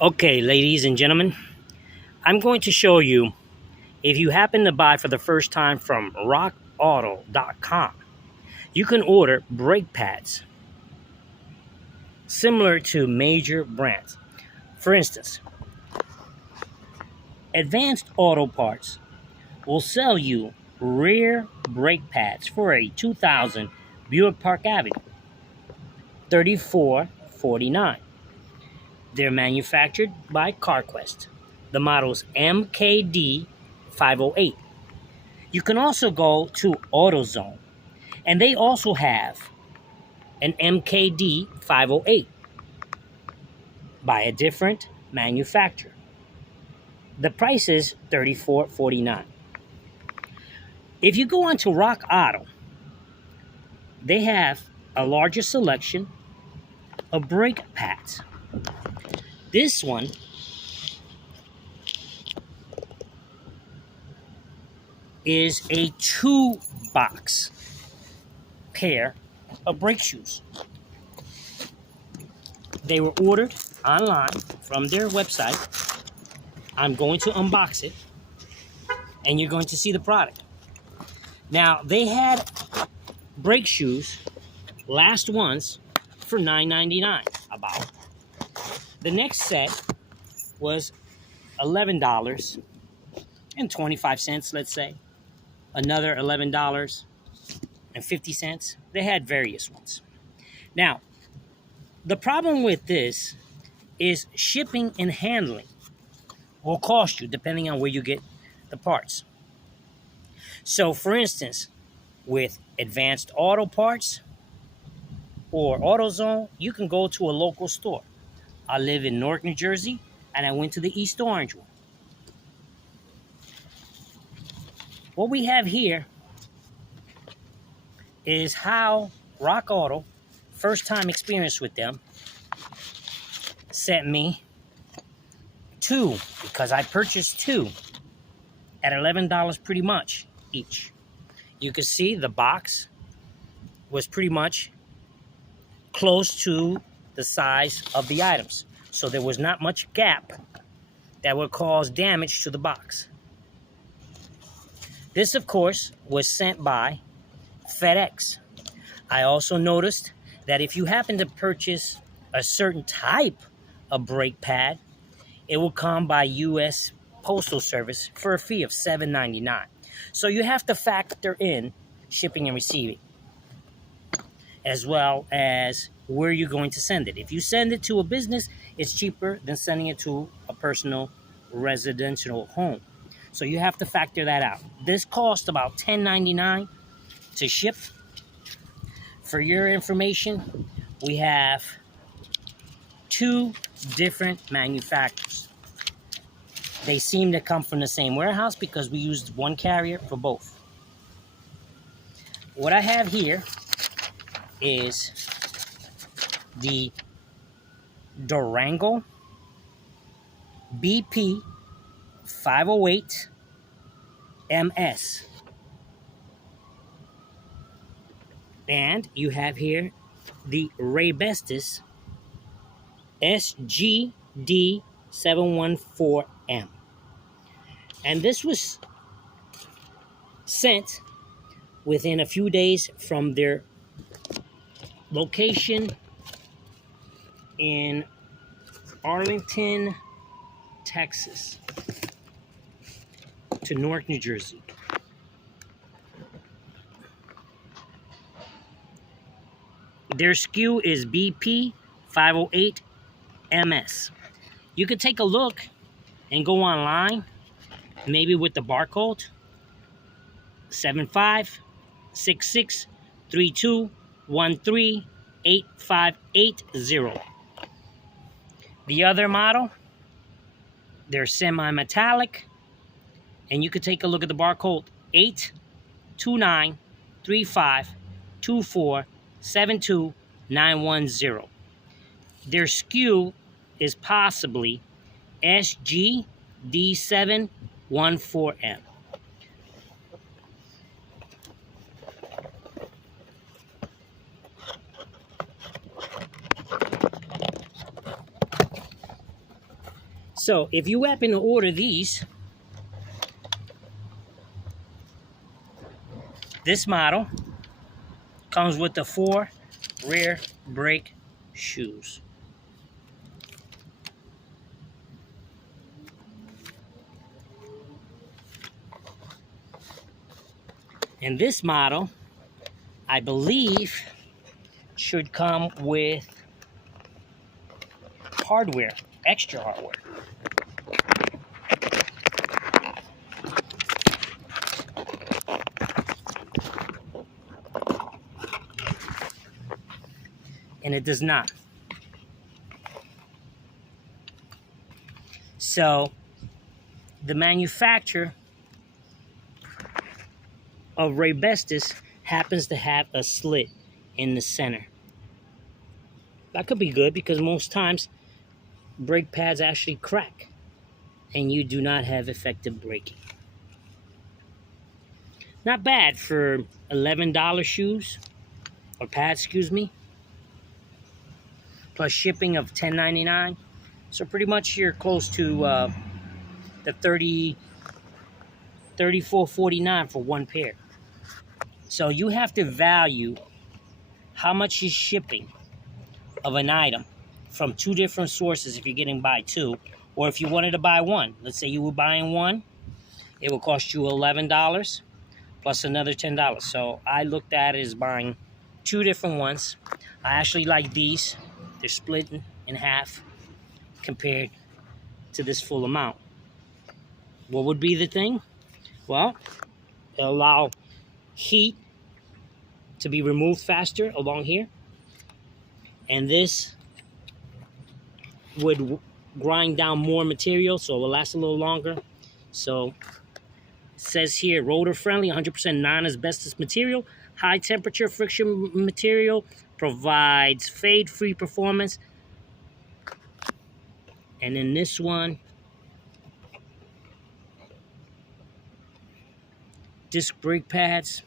Okay, ladies and gentlemen, I'm going to show you if you happen to buy for the first time from rockauto.com, you can order brake pads similar to major brands. For instance, Advanced Auto Parts will sell you rear brake pads for a 2000 Buick Park Avenue 3449. They're manufactured by CarQuest. The model's MKD 508. You can also go to Autozone, and they also have an MKD 508 by a different manufacturer. The price is $34.49. If you go onto Rock Auto, they have a larger selection of brake pads. This one is a 2-box pair of brake shoes. They were ordered online from their website. I'm going to unbox it, and you're going to see the product. Now, they had brake shoes, last ones, for $9.99 about. The next set was $11.25, let's say. Another $11.50. They had various ones. Now, the problem with this is shipping and handling will cost you depending on where you get the parts. So, for instance, with Advanced Auto Parts or AutoZone, you can go to a local store. I live in Newark, New Jersey, and I went to the East Orange one. What we have here is how Rock Auto, first time experience with them, sent me two, because I purchased two at $11 pretty much each. You can see the box was pretty much close to the size of the items. So there was not much gap that would cause damage to the box. This, of course, was sent by FedEx. I also noticed that if you happen to purchase a certain type of brake pad, it will come by U.S. Postal Service for a fee of $7.99. So you have to factor in shipping and receiving, as well as where you're going to send it. If you send it to a business, it's cheaper than sending it to a personal residential home. So you have to factor that out. This cost about $10.99 to ship. For your information, we have two different manufacturers. They seem to come from the same warehouse because we used one carrier for both. What I have here is the Durango BP 508 MS. And you have here the Raybestos SGD 714M. And this was sent within a few days from their location in Arlington, Texas, to Newark, New Jersey. Their SKU is BP 508 MS. You could take a look and go online, maybe with the barcode 756632138580. The other model, they're semi-metallic, and you could take a look at the barcode 8293524729110. Their SKU is possibly SGD714M. So if you happen to order these, this model comes with the 4 rear brake shoes. And this model, I believe, should come with hardware, extra hardware. And it does not. So the manufacturer of Raybestos happens to have a slit in the center. That could be good because most times brake pads actually crack and you do not have effective braking. Not bad for $11 shoes or pads, excuse me, plus shipping of $10.99. So pretty much you're close to the $34.49 for one pair. So you have to value how much is shipping of an item from 2 different sources if you're getting buy 2, or if you wanted to buy 1. Let's say you were buying 1, it will cost you $11 plus another $10. So I looked at it as buying 2 different ones. I actually like these. They're split in half compared to this full amount. What would be the thing? Well, it'll allow heat to be removed faster along here, and this would grind down more material, so it will last a little longer. So it says here, rotor friendly, 100% non-asbestos material, high temperature friction material, provides fade free performance. And then this one, disc brake pads,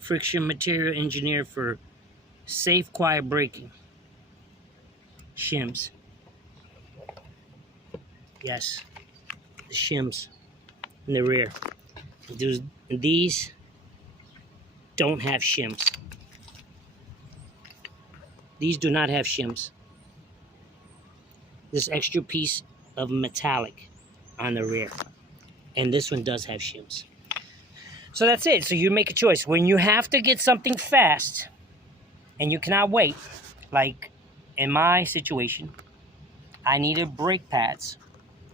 friction material engineered for safe, quiet braking. Shims. Yes, the shims in the rear. These don't have shims. These do not have shims. This extra piece of metallic on the rear. And this one does have shims. So that's it. So you make a choice. When you have to get something fast and you cannot wait, like in my situation, I needed brake pads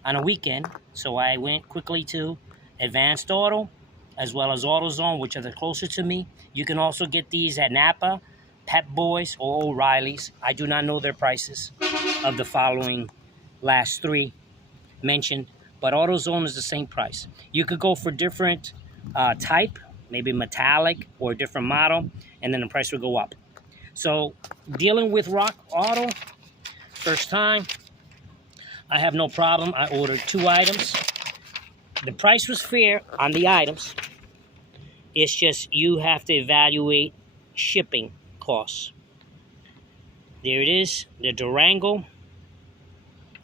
on a weekend. So I went quickly to Advanced Auto as well as Autozone, which are the closer to me. You can also get these at Napa, Pep Boys, or O'Reilly's. I do not know their prices of the following last 3 mentioned, but AutoZone is the same price. You could go for different type, maybe metallic or a different model, and then the price will go up. So dealing with Rock Auto, first time, I have no problem. I ordered 2 items. The price was fair on the items. It's just you have to evaluate shipping costs. There it is, the Durango.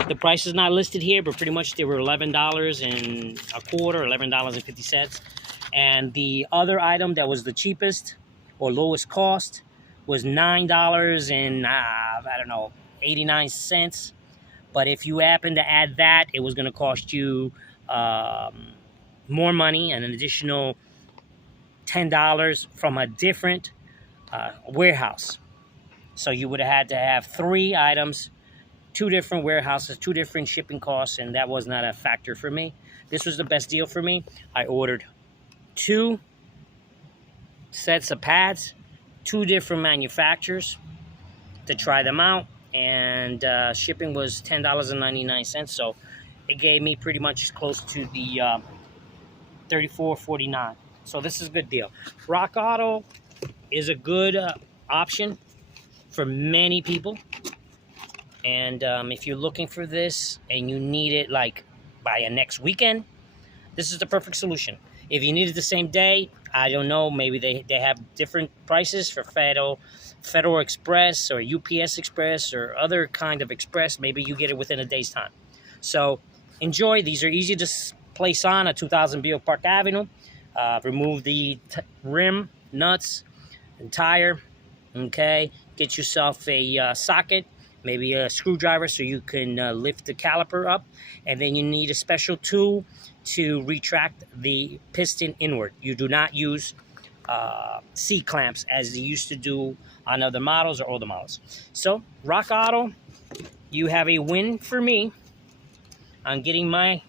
The price is not listed here, but pretty much they were $11.25, $11.50. And the other item that was the cheapest or lowest cost was $9 and I don't know, 89 cents. But if you happen to add that, it was going to cost you more money and an additional $10 from a different warehouse. So you would have had to have 3 items, 2 different warehouses, 2 different shipping costs, and that was not a factor for me. This was the best deal for me. I ordered 2 sets of pads, 2 different manufacturers to try them out, and shipping was $10.99, so it gave me pretty much close to the $34.49. So this is a good deal. Rock Auto is a good option for many people. And if you're looking for this and you need it like by a next weekend, this is the perfect solution. If you need it the same day, I don't know, maybe they have different prices for Federal Express or UPS Express or other kind of express, maybe you get it within a day's time. So enjoy. These are easy to place on a 2000 Buick Park Avenue. Remove the rim, nuts, and tire. Okay, get yourself a socket, maybe a screwdriver so you can lift the caliper up, and then you need a special tool to retract the piston inward. You do not use C-clamps as they used to do on other models or older models. So, Rock Auto, you have a win for me on getting my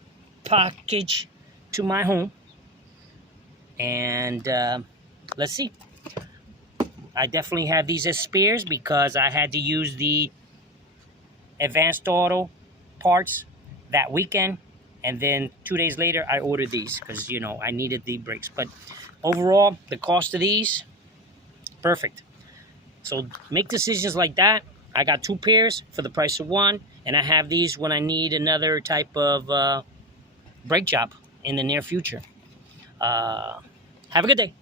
package to my home. And let's see. I definitely have these as spares because I had to use the Advanced Auto parts that weekend. And then 2 days later, I ordered these because, you know, I needed the brakes. But overall, the cost of these, perfect. So make decisions like that. I got 2 pairs for the price of 1. And I have these when I need another type of brake job in the near future. Have a good day.